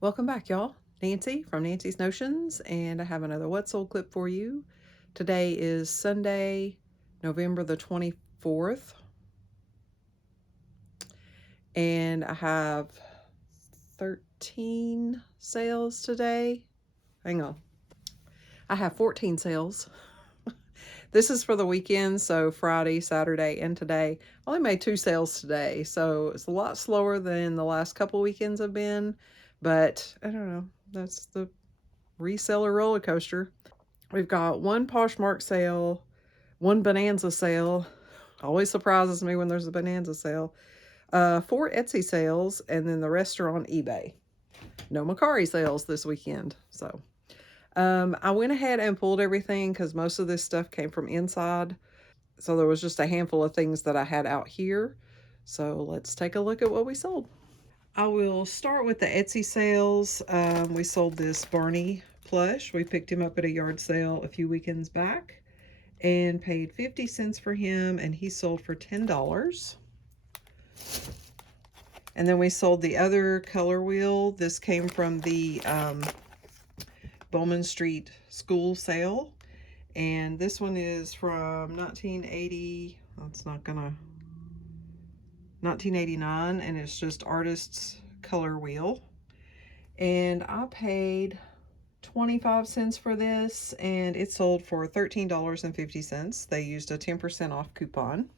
Welcome back, y'all. Nancy from Nancy's Notions, and I have another What Sold clip for you. Today is Sunday, November the 24th, and I have 13 sales today. Hang on. I have 14 sales. This is for the weekend, so Friday, Saturday, and today. I only made 2 sales today, so it's a lot slower than the last couple weekends have been, but I don't know. That's the reseller roller coaster. We've got one Poshmark sale, one Bonanza sale. Always surprises me when there's a Bonanza sale. 4 Etsy sales, and then the rest are on eBay. No Mercari sales this weekend. So I went ahead and pulled everything because most of this stuff came from inside. So there was just a handful of things that I had out here. So let's take a look at what we sold. I will start with the Etsy sales. We sold this Barney plush. We picked him up at a yard sale a few weekends back and paid 50 cents for him, and he sold for $10. And then we sold the other color wheel. This came from the Bowman Street school sale, and this one is from 1980. That's not gonna 1989, and it's just artist's color wheel. And I paid 25 cents for this, and it sold for $13.50. They used a 10% off coupon.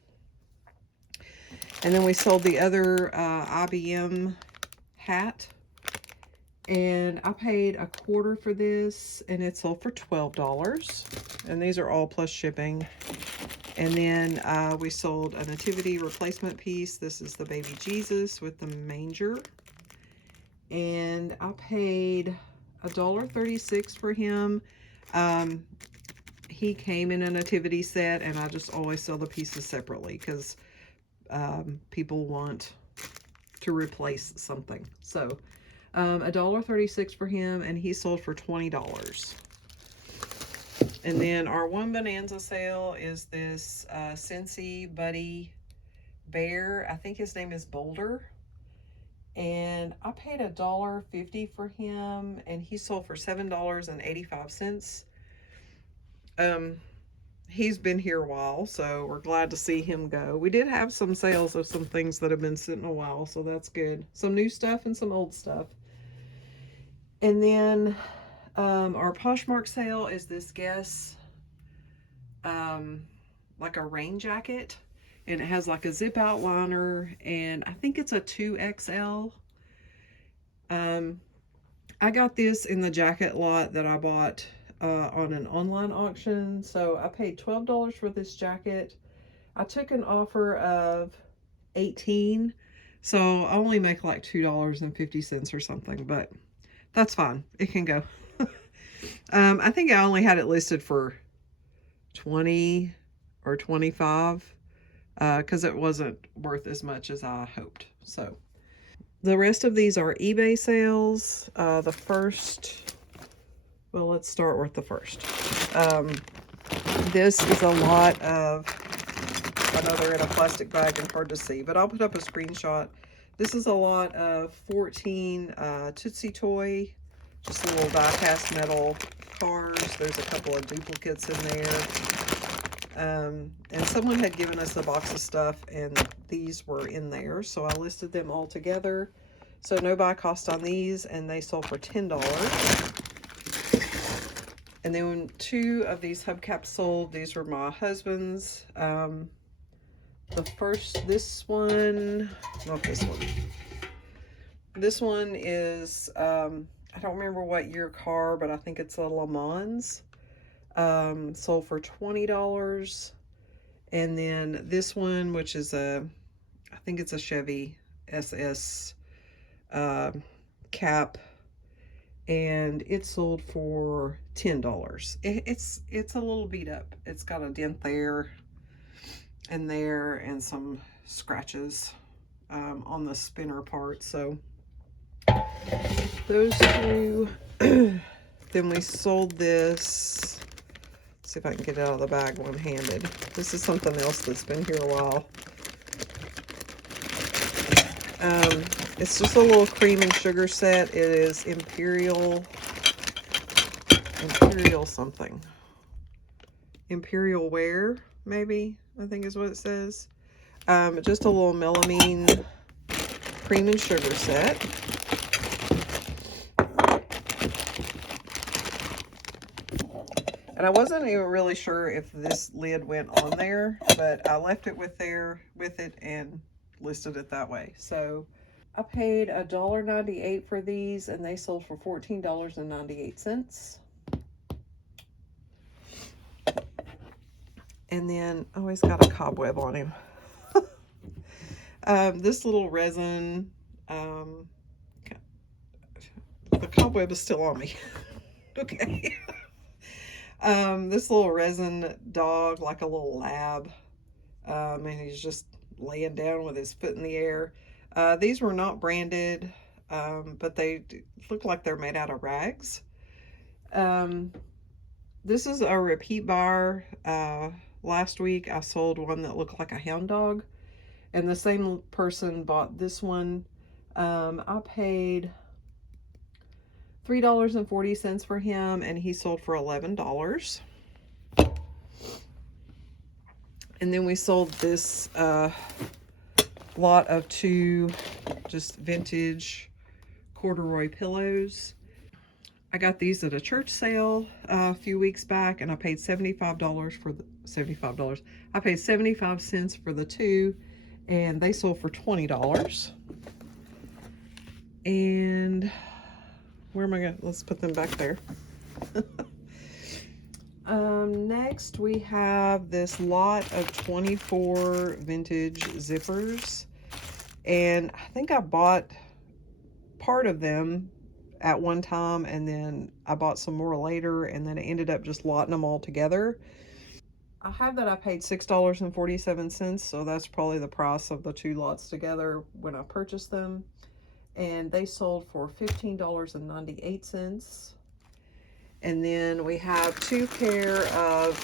And then we sold the other IBM hat, and I paid a quarter for this, and it sold for $12. And these are all plus shipping. And then we sold a nativity replacement piece. This is the baby Jesus with the manger. And I paid $1.36 for him. He came in a nativity set, and I just always sell the pieces separately because people want to replace something. So $1.36 for him, and he sold for $20. And then our one Bonanza sale is this Scentsy Buddy Bear. I think his name is Boulder. And I paid $1.50 for him, and he sold for $7.85. He's been here a while, so we're glad to see him go. We did have some sales of some things that have been sitting a while, so that's good. Some new stuff and some old stuff. And then our Poshmark sale is this Guess like a rain jacket, and it has like a zip out liner, and I think it's a 2XL. I got this in the jacket lot that I bought on an online auction. So I paid $12 for this jacket. I took an offer of 18, so I only make like $2.50 or something, but that's fine. It can go. I think I only had it listed for 20 or 25 because it wasn't worth as much as I hoped. So the rest of these are eBay sales. The first, well, let's start with the first. This is a lot of, I know they're in a plastic bag and hard to see, but I'll put up a screenshot. This is a lot of 14 Tootsie Toy, just little die-cast metal cars. There's a couple of duplicates in there. And someone had given us a box of stuff, and these were in there, so I listed them all together. So no buy cost on these, and they sold for $10. And then 2 of these hubcaps sold. These were my husband's. The first, this one, not this one. This one is, I don't remember what year car, but I think it's a Le Mans. Sold for $20. And then this one, which is I think it's a Chevy SS cap, and it sold for $10. It's a little beat up. It's got a dent there and there, and some scratches on the spinner part. So those 2. Then we sold this. Let's see if I can get it out of the bag one-handed. This is something else that's been here a while. It's just a little cream and sugar set. It is Imperial something. Imperial Wear, maybe, I think is what it says. Just a little melamine cream and sugar set. And I wasn't even really sure if this lid went on there, but I left it with it and listed it that way. So I paid $1.98 for these, and they sold for $14.98. And then, oh, he's got a cobweb on him. This little resin, the cobweb is still on me. Okay. This little resin dog, like a little lab, and he's just laying down with his foot in the air. These were not branded, but they look like they're made out of rags. This is a repeat buyer. Last week I sold one that looked like a hound dog, and the same person bought this one. I paid $3.40 for him, and he sold for $11. And then we sold this lot of 2 just vintage corduroy pillows. I got these at a church sale a few weeks back, and I paid $75 for the $75. I paid 75 cents for the 2, and they sold for $20. And where am I going? Let's put them back there. Next we have this lot of 24 vintage zippers, and I think I bought part of them at one time, and then I bought some more later, and then I ended up just lotting them all together. I have that I paid $6.47, so that's probably the price of the 2 lots together when I purchased them, and they sold for $15.98. And then we have 2 pair of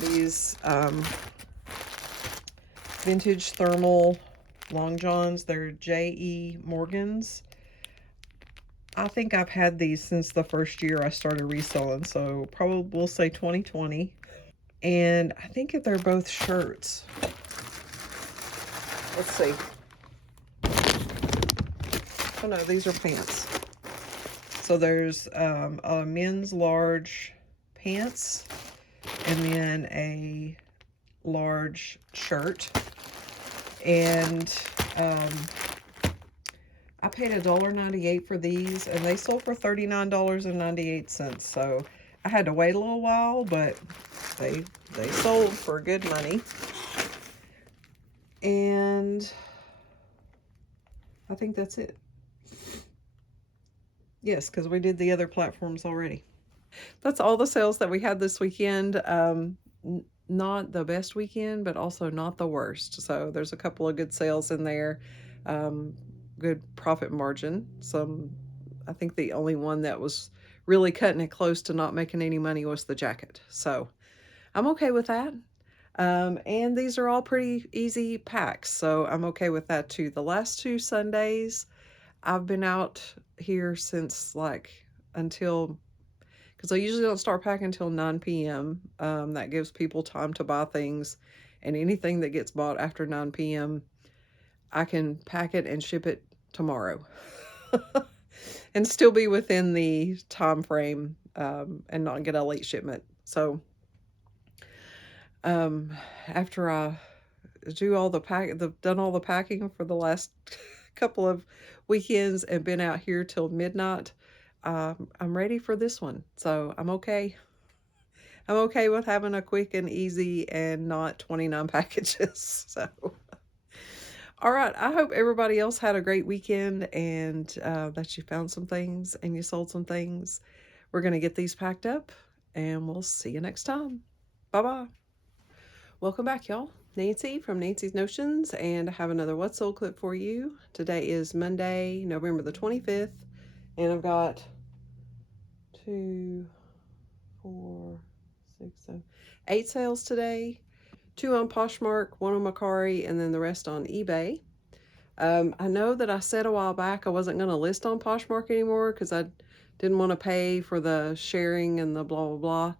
these vintage thermal long johns. They're J.E. Morgan's. I think I've had these since the first year I started reselling, so probably we'll say 2020. And I think if they're both shirts. Let's see. Oh no, these are pants. So there's a men's large pants, and then a large shirt. And I paid $1.98 for these, and they sold for $39.98. So I had to wait a little while, but they sold for good money. And I think that's it. Yes, because we did the other platforms already. That's all the sales that we had this weekend. Not the best weekend, but also not the worst. So there's a couple of good sales in there. Good profit margin. I think the only one that was really cutting it close to not making any money was the jacket. So I'm okay with that. And these are all pretty easy packs, so I'm okay with that too. The last 2 Sundays, I've been out here since until, because I usually don't start packing until 9 p.m. That gives people time to buy things, and anything that gets bought after 9 p.m., I can pack it and ship it tomorrow. And still be within the time frame, and not get a late shipment. So after I done all the packing for the last couple of weekends and been out here till midnight, I'm ready for this one. So I'm okay. I'm okay with having a quick and easy and not 29 packages. So, all right. I hope everybody else had a great weekend, and that you found some things and you sold some things. We're going to get these packed up, and we'll see you next time. Bye-bye. Welcome back, y'all. Nancy from Nancy's Notions, and I have another What Sold clip for you. Today is Monday, November the 25th, and I've got 2, 4, 6, 7, 8 sales today. 2 on Poshmark, 1 on Mercari, and then the rest on eBay. I know that I said a while back I wasn't going to list on Poshmark anymore because I didn't want to pay for the sharing and the blah, blah, blah.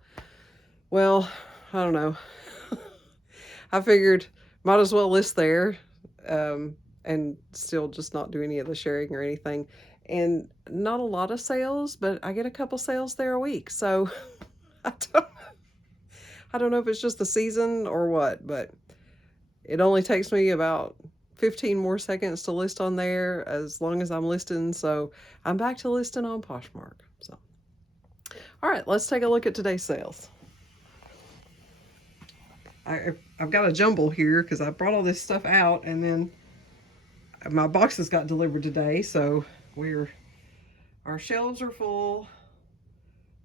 Well, I don't know. I figured might as well list there, and still just not do any of the sharing or anything. And not a lot of sales, but I get a couple sales there a week. So I don't, I don't know if it's just the season or what, but it only takes me about 15 more seconds to list on there as long as I'm listing. So I'm back to listing on Poshmark. So, all right, let's take a look at today's sales. I've got a jumble here because I brought all this stuff out and then my boxes got delivered today. So our shelves are full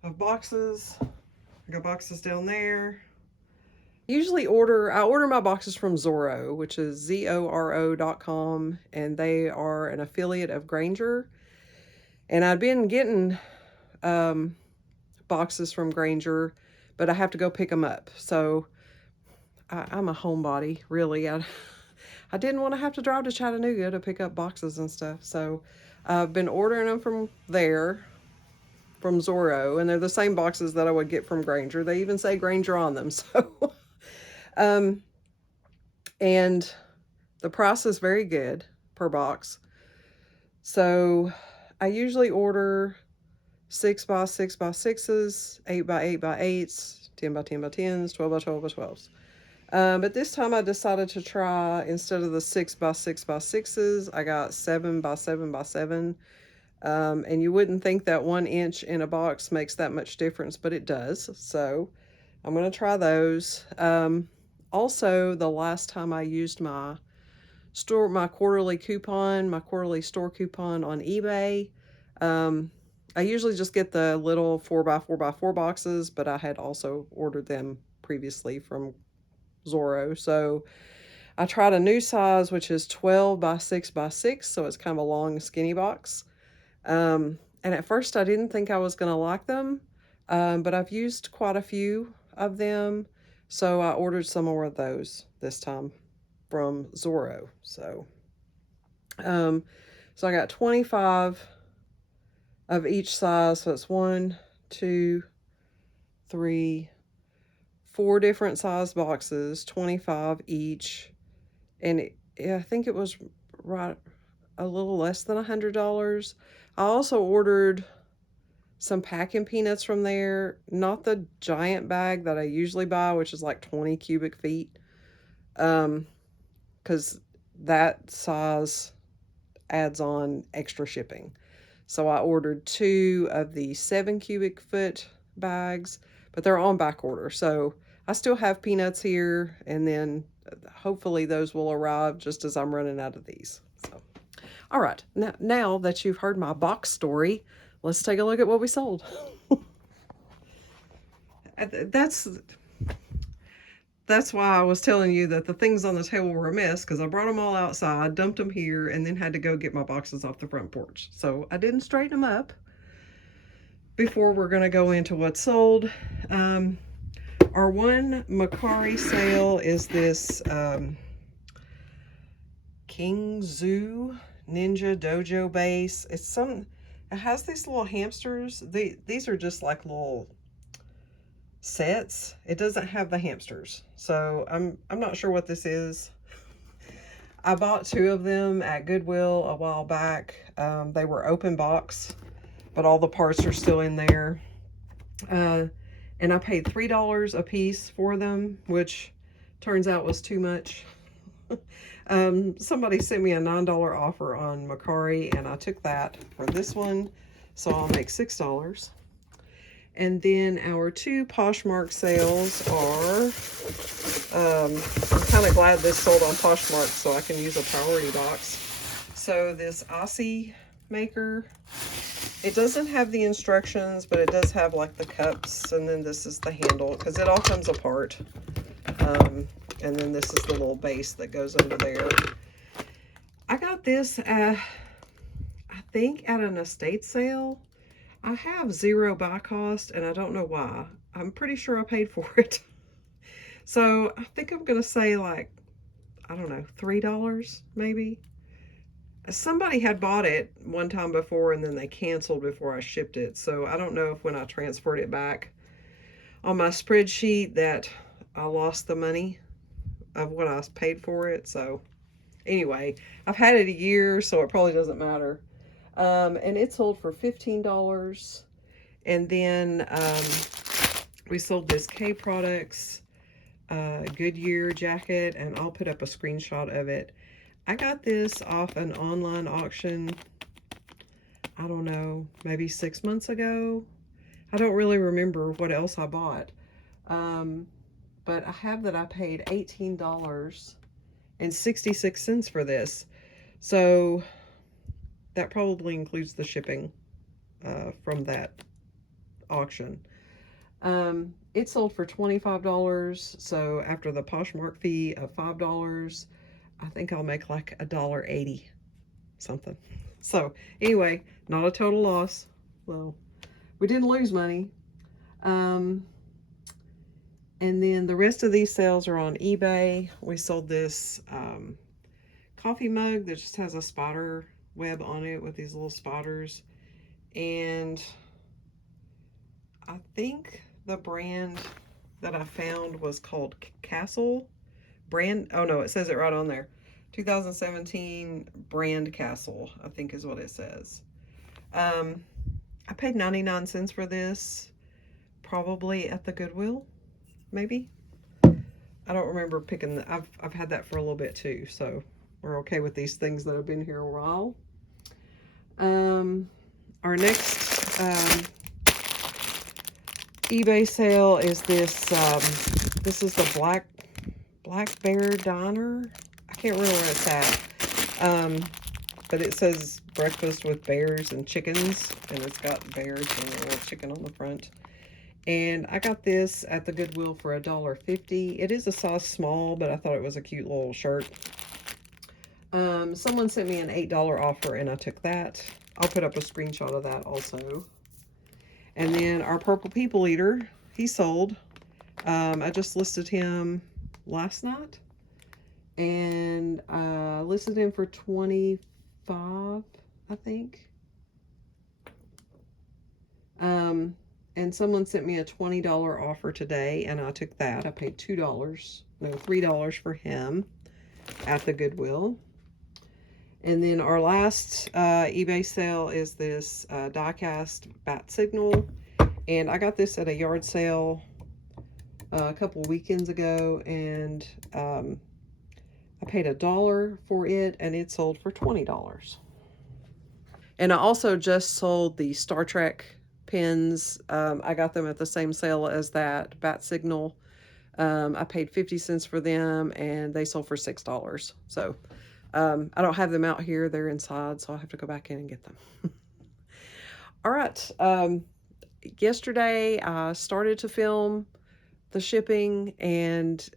of boxes. I got boxes down there. I order my boxes from Zoro, which is Zoro.com, and they are an affiliate of Grainger. And I've been getting boxes from Grainger, but I have to go pick them up. So I'm a homebody, really. I didn't want to have to drive to Chattanooga to pick up boxes and stuff. So I've been ordering them from there, from Zoro, and they're the same boxes that I would get from Grainger. They even say Grainger on them. So, and the price is very good per box. So I usually order 6 by 6 by 6s, 8 by 8 by 8s, 10 by 10 by 10s, 12 by 12 by 12s. But this time I decided to try, instead of the 6 by 6 by 6s, I got 7 by 7 by 7. And you wouldn't think that 1 inch in a box makes that much difference, but it does. So I'm going to try those. Also, the last time I used my quarterly store coupon on eBay, I usually just get the little 4 by 4 by 4 boxes, but I had also ordered them previously from Zoro. So I tried a new size, which is 12 by 6 by 6. So it's kind of a long, skinny box. And at first I didn't think I was going to like them. But I've used quite a few of them. So I ordered some more of those this time from Zoro. So I got 25 of each size. So it's 1, 2, 3, 4 different size boxes, 25 each. And I think it was right a little less than $100. I also ordered some packing peanuts from there, not the giant bag that I usually buy, which is like 20 cubic feet, because that size adds on extra shipping. So I ordered 2 of the 7 cubic foot bags, but they're on back order. So I still have peanuts here, and then hopefully those will arrive just as I'm running out of these. So, all right, now that you've heard my box story, let's take a look at what we sold. That's why I was telling you that the things on the table were a mess, because I brought them all outside, dumped them here, and then had to go get my boxes off the front porch. So I didn't straighten them up before we're going to go into what's sold. Our one Mercari sale is this King Zoo Ninja Dojo base. It has these little hamsters. These are just like little sets. It doesn't have the hamsters. So I'm not sure what this is. I bought 2 of them at Goodwill a while back. They were open box, but all the parts are still in there. And I paid $3 a piece for them, which turns out was too much. Somebody sent me a $9 offer on Mercari, and I took that for this one, so I'll make $6. And then our 2 Poshmark sales are, I'm kind of glad this sold on Poshmark so I can use a priority box. So this Aussie maker, it doesn't have the instructions, but it does have like the cups, and then this is the handle, because it all comes apart. And then this is the little base that goes under there. I got this, I think at an estate sale. I have 0 buy cost, and I don't know why. I'm pretty sure I paid for it. So I think I'm going to say, like, I don't know, $3 maybe. Somebody had bought it one time before and then they canceled before I shipped it. So I don't know if when I transferred it back on my spreadsheet that I lost the money of what I paid for it. So anyway, I've had it a year, so it probably doesn't matter. And it sold for $15. And then we sold this K Products Goodyear jacket, and I'll put up a screenshot of it. I got this off an online auction, I don't know, maybe 6 months ago. I don't really remember what else I bought. But I have that I paid $18.66 for this. So that probably includes the shipping from that auction. It sold for $25. So after the Poshmark fee of $5, I think I'll make like $1.80 something. So anyway, not a total loss. Well, we didn't lose money. And then the rest of these sales are on eBay. We sold this coffee mug that just has a spider web on it with these little spiders. And I think the brand that I found was called Castle brand. Oh no, it says it right on there. 2017 brand Castle, I think is what it says. I paid 99 cents for this, probably at the Goodwill, maybe. I don't remember picking the, I've had that for a little bit too, so we're okay with these things that have been here a while. Our next eBay sale is this. This is the Black Bear Diner. I can't remember where it's at. But it says breakfast with bears and chickens, and it's got bears and a little chicken on the front. And I got this at the Goodwill for $1.50. It is a size small, but I thought it was a cute little shirt. Someone sent me an $8 offer, and I took that. I'll put up a screenshot of that also. And then our Purple People Eater, he sold. I just listed him last night, and listed him for $25, I think. And someone sent me a $20 offer today, and I took that. I paid $3 for him at the Goodwill. And then our last eBay sale is this die-cast bat signal. And I got this at a yard sale a couple weekends ago, and I paid $1 for it, and it sold for $20. And I also just sold the Star Trek pins. I got them at the same sale as that bat signal. I paid 50 cents for them, and they sold for $6. So I don't have them out here. They're inside, so I'll have to go back in and get them. All right. Yesterday, I started to film the shipping, and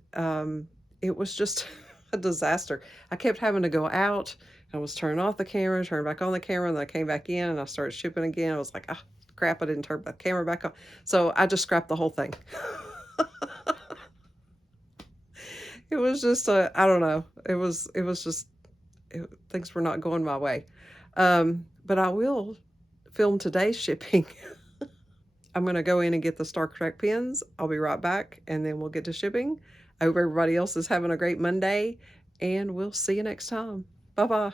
it was just a disaster. I kept having to go out. I was turning off the camera, turn back on the camera, and then I came back in and I started shipping again. I was like, ah, crap, I didn't turn the camera back on. So I just scrapped the whole thing. It was just, I don't know. It was just, things were not going my way. But I will film today's shipping. I'm going to go in and get the Star Trek pins. I'll be right back, and then we'll get to shipping. I hope everybody else is having a great Monday, and we'll see you next time. Bye-bye.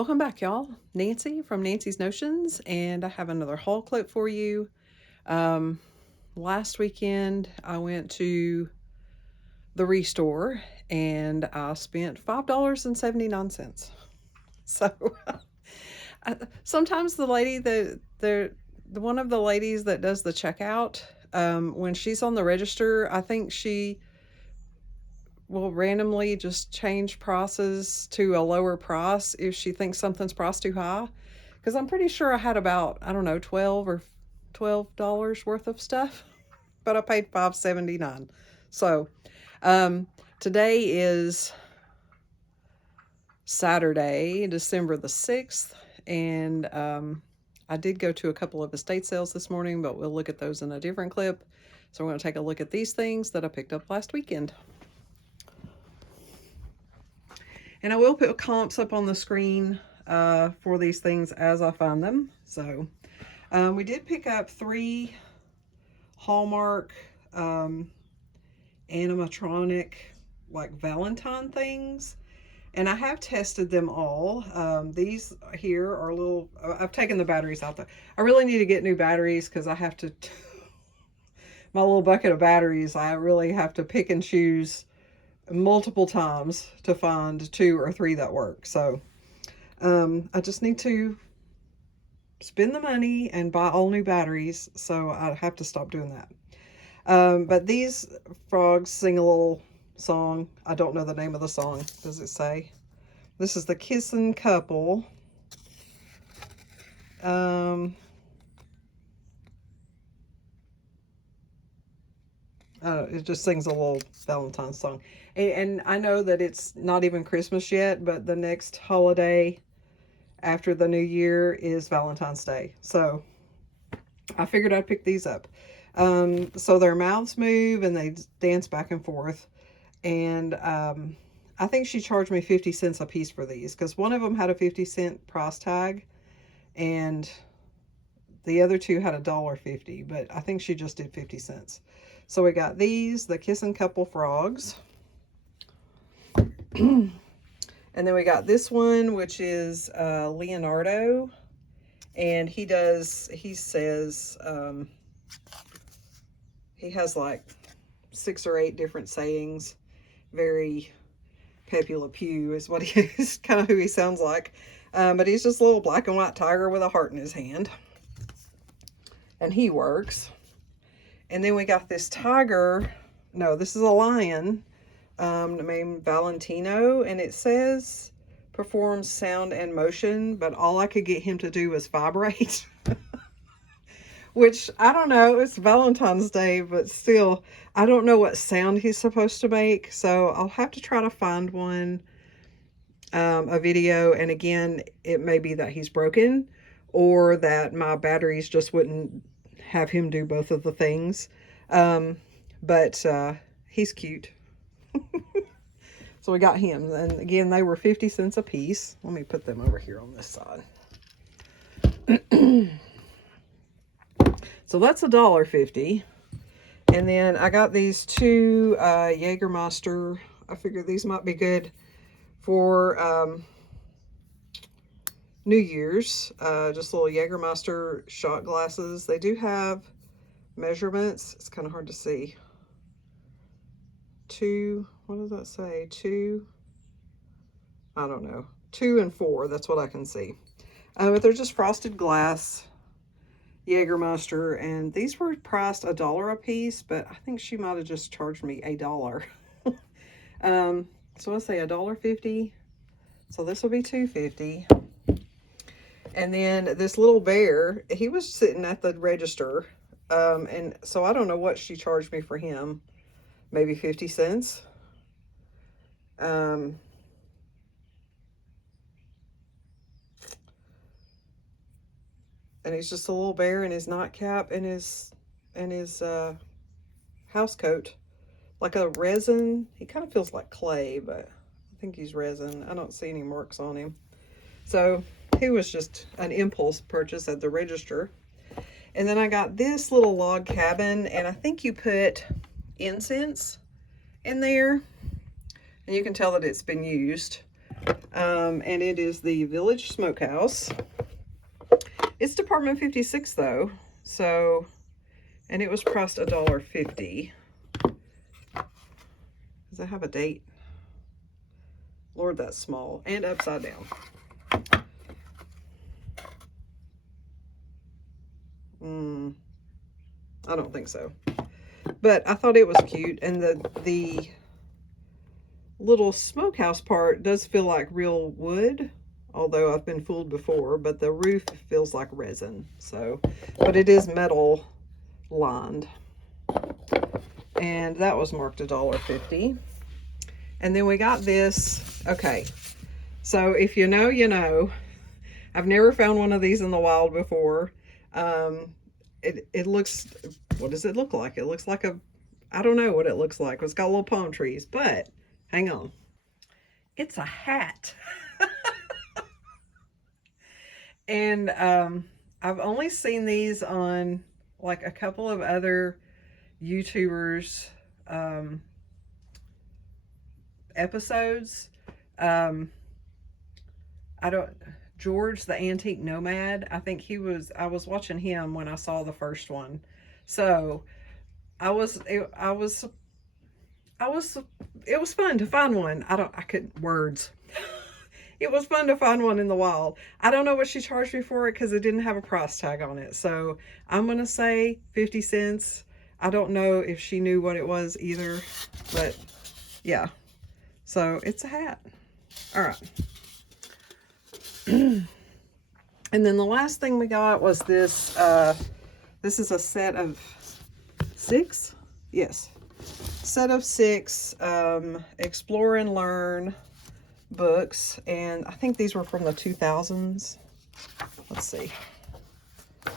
Welcome back, y'all. Nancy from Nancy's Notions, and I have another haul clip for you. Last weekend, I went to the Restore, and I spent $5.79. So, sometimes the lady, the one of the ladies that does the checkout, when she's on the register, I think she will randomly just change prices to a lower price if she thinks something's priced too high. Because I'm pretty sure I had about, I don't know, $12 worth of stuff, but I paid $5.79. So today is Saturday, December the 6th, and I did go to a couple of estate sales this morning, but we'll look at those in a different clip. So we're going to take a look at these things that I picked up last weekend. And I will put comps up on the screen for these things as I find them. So we did pick up 3 Hallmark animatronic like Valentine things. And I have tested them all. These here are little, I've taken the batteries out. I really need to get new batteries because I have to, my little bucket of batteries, I really have to pick and choose multiple times to find 2 or 3 that work. So I just need to spend the money and buy all new batteries, so I have to stop doing that. But these frogs sing a little song. I don't know the name of the song. Does it say? This is the Kissing Couple. It just sings a little Valentine's song. And I know that it's not even Christmas yet, but the next holiday after the new year is Valentine's Day. So I figured I'd pick these up. So their mouths move and they dance back and forth. And I think she charged me 50 cents a piece for these because one of them had a 50-cent price tag and the other 2 had $1.50, but I think she just did 50 cents. So we got these, the Kissing Couple frogs. And then we got this one, which is Leonardo. And he says, he has like 6 or 8 different sayings. Very Pepe Le Pew is what he is, kind of who he sounds like. But he's just a little black and white tiger with a heart in his hand. And he works. And then we got this tiger. No, this is a lion named Valentino. And it says performs sound and motion. But all I could get him to do was vibrate. Which, I don't know. It's Valentine's Day. But still, I don't know what sound he's supposed to make. So I'll have to try to find one. A video. And again, it may be that he's broken. Or that my batteries just wouldn't have him do both of the things. But he's cute. So we got him. And again, they were 50 cents a piece. Let me put them over here on this side. So that's $1.50. And then I got these 2 Jägermeister. I figured these might be good for New Year's. Just little Jägermeister shot glasses. They do have measurements. It's kind of hard to see. 2, what does that say? 2, I don't know. 2 and 4, that's what I can see. But they're just frosted glass Jägermeister, and these were priced $1 a piece, but I think she might have just charged me $1. So let's say $1.50. So this will be $2.50. And then this little bear, he was sitting at the register. And so I don't know what she charged me for him. Maybe 50 cents. And he's just a little bear in his nightcap and his house coat. Like a resin. He kind of feels like clay, but I think he's resin. I don't see any marks on him. So he was just an impulse purchase at the register. And then I got this little log cabin, and I think you put incense in there. And you can tell that it's been used. And it is the Village Smokehouse. It's Department 56 though, so, and it was priced $1.50. Does it have a date? Lord, that's small and upside down. I don't think so, but I thought it was cute, and the little smokehouse part does feel like real wood, although I've been fooled before, but the roof feels like resin. So, but it is metal lined, and that was marked $1.50. And then we got this. Okay, so if you know, you know. I've never found one of these in the wild before. It looks, what does it look like? It looks like I don't know what it looks like. It's got little palm trees, but hang on. It's a hat. And I've only seen these on like a couple of other YouTubers episodes. George the Antique Nomad, I think I was watching him when I saw the first one. So it was fun to find one. I couldn't words. It was fun to find one in the wild. I don't know what she charged me for it because it didn't have a price tag on it. So I'm going to say 50 cents. I don't know if she knew what it was either, but yeah. So it's a hat. All right. And then the last thing we got was this. This is a set of 6. Yes. Set of 6 Explore and Learn books. And I think these were from the 2000s. Let's see.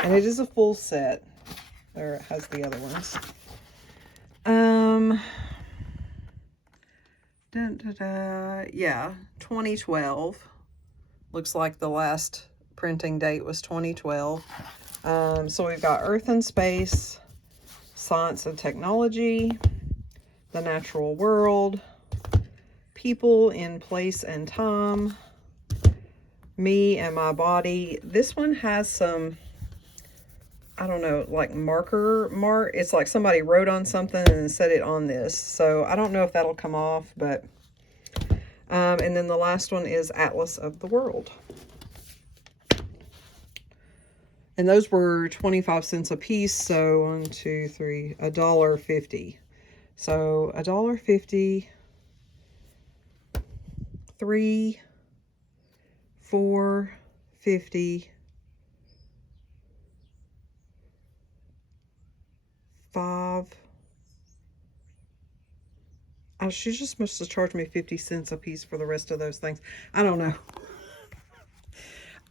And it is a full set. There it has the other ones. Yeah, 2012. Looks like the last printing date was 2012. So we've got Earth and Space, Science and Technology, The Natural World, People in Place and Time, Me and My Body. This one has some, I don't know, like it's like somebody wrote on something and set it on this. So I don't know if that'll come off, but and then the last one is Atlas of the World. And those were 25 cents a piece. So $1.50. So $1.50, 3, 4, 50, 5. She just must have charged me 50 cents a piece for the rest of those things. I don't know.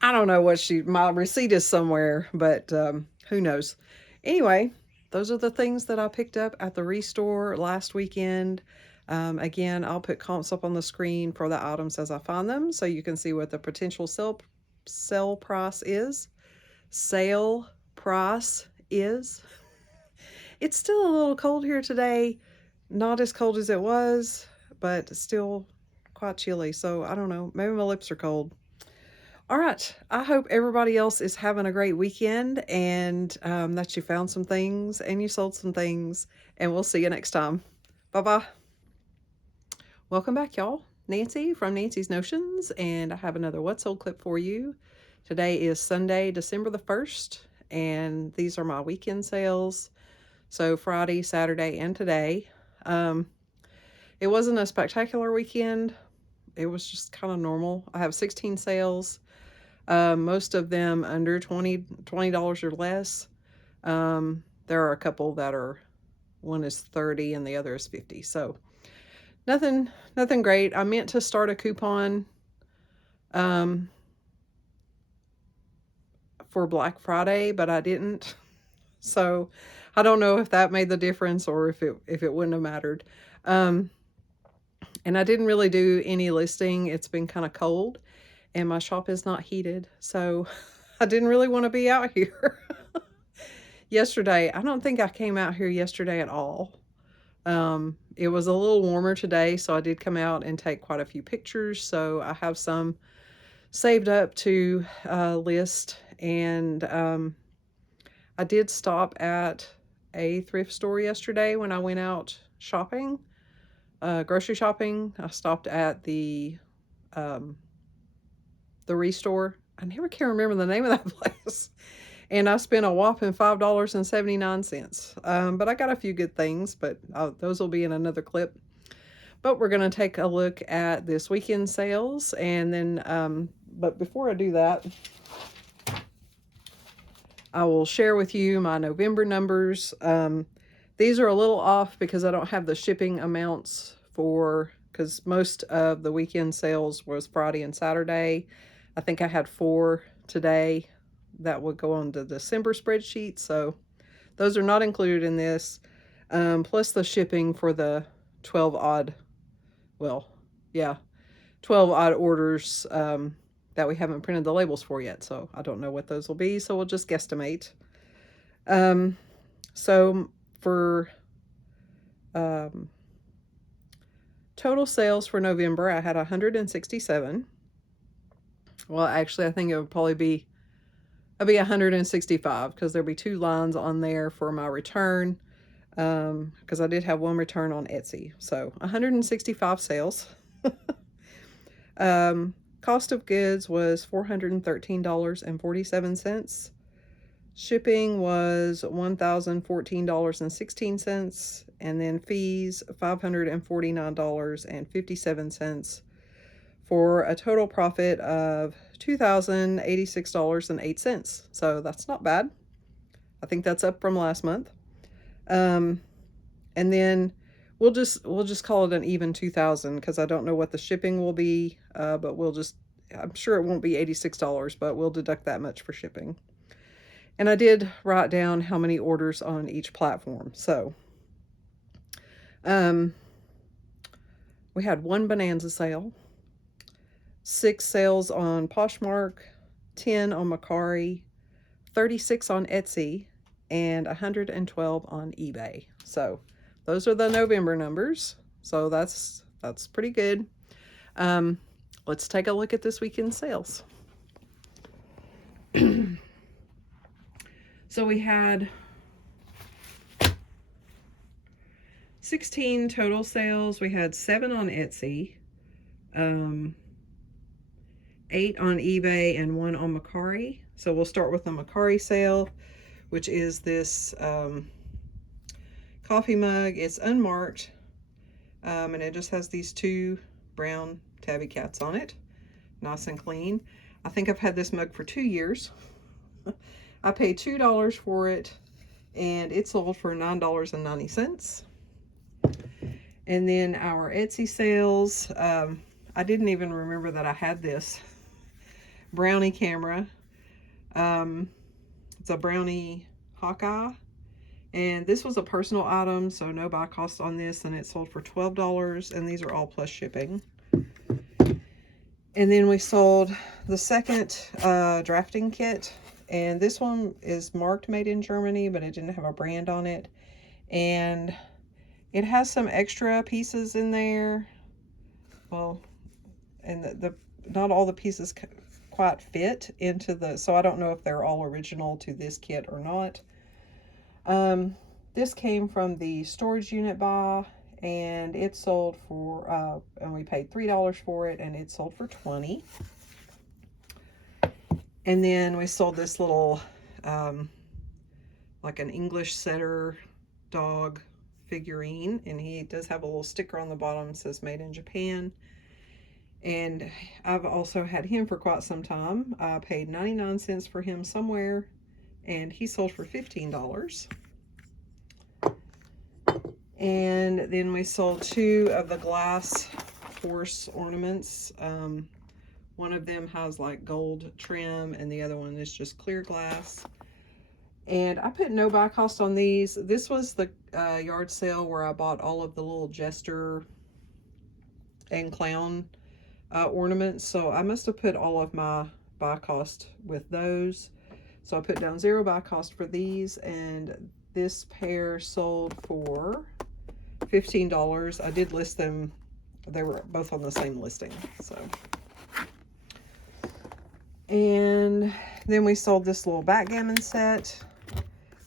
I don't know what my receipt is somewhere, but who knows. Anyway, those are the things that I picked up at the Restore last weekend. Again, I'll put comps up on the screen for the items as I find them, so you can see what the potential sale price is. Sale price is. It's still a little cold here today. Not as cold as it was, but still quite chilly. So I don't know. Maybe my lips are cold. All right. I hope everybody else is having a great weekend, and that you found some things and you sold some things. And we'll see you next time. Bye-bye. Welcome back, y'all. Nancy from Nancy's Notions, and I have another What Sold clip for you. Today is Sunday, December the 1st, and these are my weekend sales. So Friday, Saturday, and today. It wasn't a spectacular weekend. It was just kind of normal. I have 16 sales, most of them under $20 or less. There are a couple that one is 30 and the other is 50. So nothing great. I meant to start a coupon for Black Friday, but I didn't. So I don't know if that made the difference or if it wouldn't have mattered. And I didn't really do any listing. It's been kind of cold and my shop is not heated. So I didn't really want to be out here. Yesterday, I don't think I came out here yesterday at all. It was a little warmer today, so I did come out and take quite a few pictures. So I have some saved up to list. And I did stop at a thrift store yesterday when I went out shopping, grocery shopping. I stopped at um, the Restore. I never can remember the name of that place. And I spent a whopping $5.79. But I got a few good things, but those will be in another clip. But we're going to take a look at this weekend sales. And then, but before I do that, I will share with you my November numbers. These are a little off because I don't have the shipping amounts because most of the weekend sales was Friday and Saturday. I think I had 4 today that would go on the December spreadsheet. So those are not included in this. Plus the shipping for the 12 odd, 12 odd orders that we haven't printed the labels for yet. So I don't know what those will be. So we'll just guesstimate. So for total sales for November, I had 167. Well, actually, I think it would probably be 165 because there'll be 2 lines on there for my return because I did have one return on Etsy. So 165 sales. Cost of goods was $413.47. Shipping was $1,014.16, and then fees $549.57 for a total profit of $2,086.08. So that's not bad. I think that's up from last month. And then we'll just call it an even 2,000 because I don't know what the shipping will be, but I'm sure it won't be $86, but we'll deduct that much for shipping. And I did write down how many orders on each platform. So we had 1 Bonanza sale, 6 sales on Poshmark, 10 on Mercari, 36 on Etsy, and 112 on eBay. So those are the November numbers. So that's pretty good. Let's take a look at this weekend's sales. So we had 16 total sales. We had 7 on Etsy, 8 on eBay, and 1 on Mercari. So we'll start with the Mercari sale, which is this coffee mug. It's unmarked, and it just has these 2 brown tabby cats on it. Nice and clean. I think I've had this mug for 2 years. I paid $2 for it, and it sold for $9.90. And then our Etsy sales, I didn't even remember that I had this brownie camera. It's a brownie Hawkeye, and this was a personal item, so no buy cost on this, and it sold for $12, and these are all plus shipping. And then we sold the second drafting kit, and this one is marked made in Germany, but it didn't have a brand on it, and it has some extra pieces in there. Well, and the not all the pieces quite fit into so I don't know if they're all original to this kit or not. This came from the storage unit buy, and it sold for and we paid $3 for it, and it sold for $20. And then we sold this little like an English setter dog figurine, and he does have a little sticker on the bottom that says made in Japan. And I've also had him for quite some time. I paid 99 cents for him somewhere, and he sold for $15. And then we sold 2 of the glass horse ornaments. One of them has like gold trim, and the other one is just clear glass. And I put no buy cost on these. This was the yard sale where I bought all of the little jester and clown ornaments. So I must have put all of my buy cost with those. So I put down 0 buy cost for these, and this pair sold for $15. I did list them. They were both on the same listing. So, and then we sold this little backgammon set.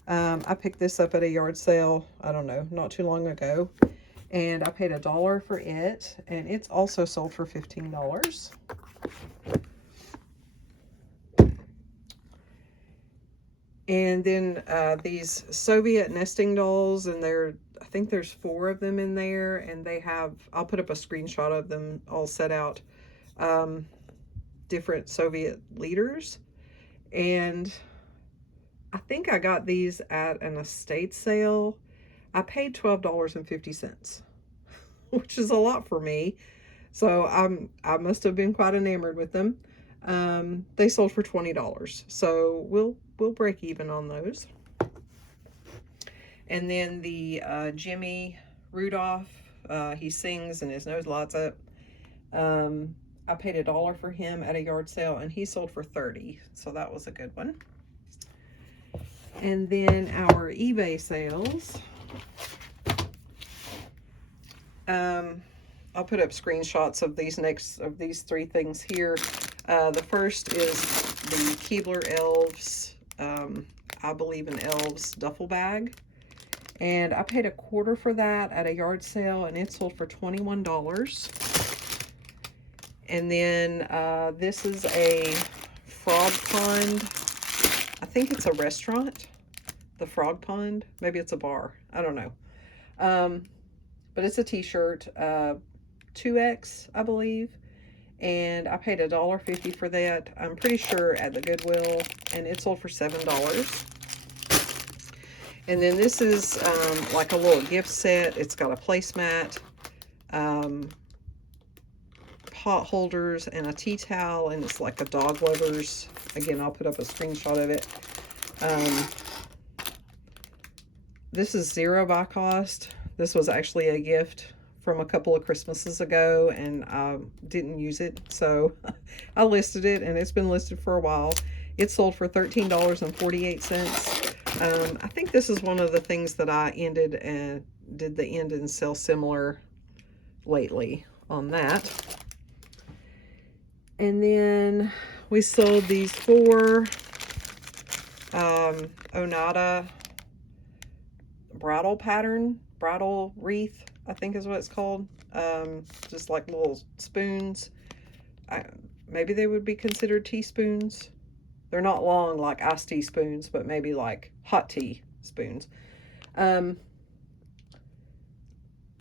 I picked this up at a yard sale, I don't know, not too long ago. And I paid $1 for it. And it's also sold for $15. And then these Soviet nesting dolls, and I think there's 4 of them in there, and they have, I'll put up a screenshot of them all set out, different Soviet leaders. And I think I got these at an estate sale. I paid $12.50, which is a lot for me. So I must have been quite enamored with them. They sold for $20, so we'll break even on those. And then the Jimmy Rudolph, he sings and his nose lights up. I paid $1 for him at a yard sale, and he sold for $30, so that was a good one. And then our eBay sales. I'll put up screenshots of these 3 things here. The first is the Keebler Elves, I Believe in Elves duffel bag. And I paid $1/4 for that at a yard sale, and it sold for $21. And then this is a Frog Pond. I think it's a restaurant, the Frog Pond. Maybe it's a bar. I don't know. But it's a t-shirt, 2X, I believe. And I paid $1.50 for that. I'm pretty sure at the Goodwill, and it sold for $7. And then this is like a little gift set. It's got a placemat, pot holders, and a tea towel, and it's like a dog lovers. Again, I'll put up a screenshot of it. This is $0 by cost. This was actually a gift from a couple of Christmases ago, and I didn't use it, so I listed it, and it's been listed for a while. It sold for $13.48. I think this is one of the things that I ended and did the end and sell similar lately on that. And then we sold these 4 Onata bridal wreath, I think is what it's called. Just like little spoons. Maybe they would be considered teaspoons. They're not long like iced tea spoons, but maybe like hot tea spoons.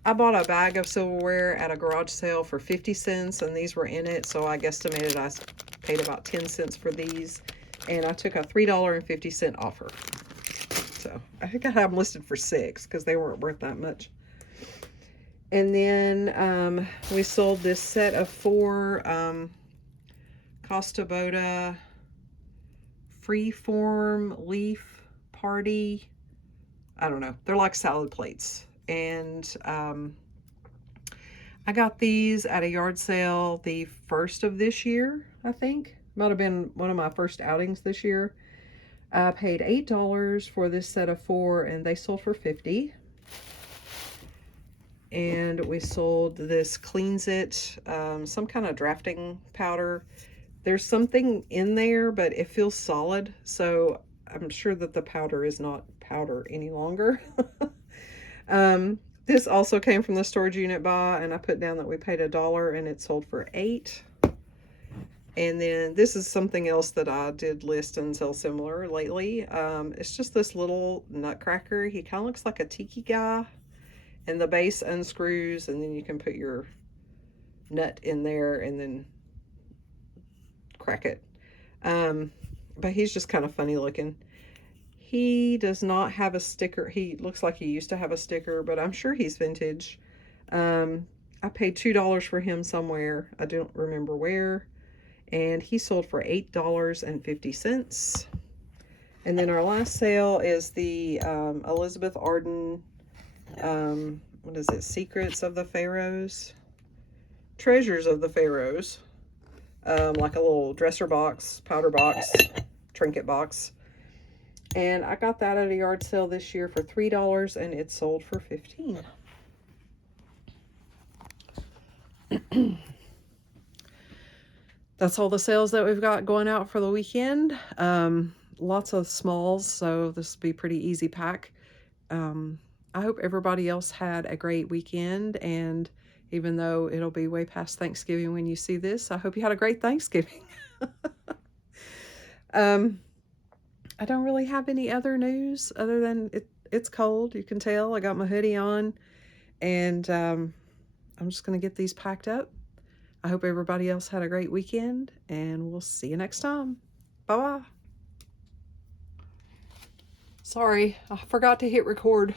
I bought a bag of silverware at a garage sale for 50 cents, and these were in it, so I guesstimated I paid about 10 cents for these, and I took a $3.50 offer. So I think I have them listed for $6 because they weren't worth that much. And then we sold this set of 4 Costa Boda Freeform Leaf Party. I don't know. They're like salad plates. And I got these at a yard sale the 1st of this year, I think. Might have been one of my first outings this year. I paid $8 for this set of 4, and they sold for $50. And we sold this Cleans It, some kind of drafting powder. There's something in there, but it feels solid, so I'm sure that the powder is not powder any longer. This also came from the storage unit buy, and I put down that we paid $1, and it sold for $8. And then this is something else that I did list and sell similar lately. It's just this little nutcracker. He kind of looks like a tiki guy. And the base unscrews, and then you can put your nut in there and then crack it. But he's just kind of funny looking. He does not have a sticker. He looks like he used to have a sticker, but I'm sure he's vintage. I paid $2 for him somewhere. I don't remember where. And he sold for $8.50. And then our last sale is the Elizabeth Arden, what is it? Secrets of the Pharaohs? Treasures of the Pharaohs. Like a little dresser box, powder box, trinket box. And I got that at a yard sale this year for $3, and it sold for $15. That's all the sales that we've got going out for the weekend. Lots of smalls, so this will be pretty easy pack. I hope everybody else had a great weekend, and even though it'll be way past Thanksgiving when you see this, I hope you had a great Thanksgiving. um, I don't really have any other news other than it's cold. You can tell I got my hoodie on, and I'm just going to get these packed up. I hope everybody else had a great weekend, and we'll see you next time. Bye-bye. Sorry, I forgot to hit record.